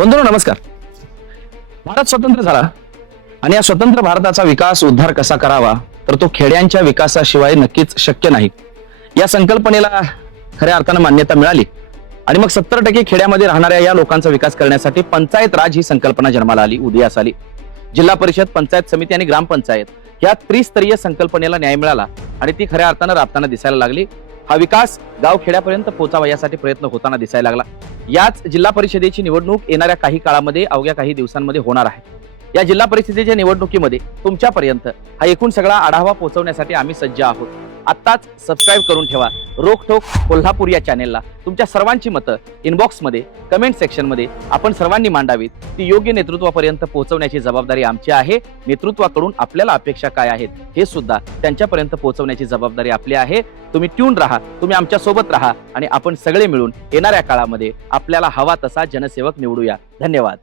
बंधूंनो नमस्कार. भारत स्वतंत्र झाला आणि या स्वतंत्र भारताचा विकास उद्धार कसा करावा तर तो खेड्यांच्या विकासाशिवाय नक्कीच शक्य नाही. या संकल्पनेला खऱ्या अर्थानं मान्यता मिळाली. आणि मग सत्तर टक्के खेड्यामध्ये राहणाऱ्या या लोकांचा विकास करण्यासाठी पंचायत राज ही संकल्पना जन्माला आली उदयास आली. जिल्हा परिषद पंचायत समिती आणि ग्रामपंचायत या त्रिस्तरीय संकल्पनेला न्याय मिळाला आणि ती खऱ्या अर्थानं राबताना दिसायला लागली. हा विकास गाव खेड्यापर्यंत पोहोचावा यासाठी प्रयत्न होताना दिसायला लागला. याच जिल्हा परिषदेची निवडणूक येणाऱ्या काही काळामध्ये अवघ्या काही दिवसांमध्ये होणार आहे. या जिल्हा परिषदेच्या निवडणुकीमध्ये तुमच्यापर्यंत हा एकूण सगळा आढावा पोहोचवण्यासाठी आम्ही सज्ज आहोत. आत्ताच सबस्क्राईब करून ठेवा. रोखोक कोल्हापूर या चॅनेलला तुमच्या सर्वांची मतं इनबॉक्समध्ये कमेंट सेक्शनमध्ये आपण सर्वांनी मांडावीत. ती योग्य नेतृत्वापर्यंत पोहोचवण्याची जबाबदारी आमची आहे. नेतृत्वाकडून आपल्याला अपेक्षा काय आहेत हे सुद्धा त्यांच्यापर्यंत पोहोचवण्याची जबाबदारी आपली आहे. तुम्ही ट्यून राहा तुम्ही आमच्यासोबत राहा आणि आपण सगळे मिळून येणाऱ्या काळामध्ये आपल्याला हवा तसा जनसेवक निवडूया. धन्यवाद.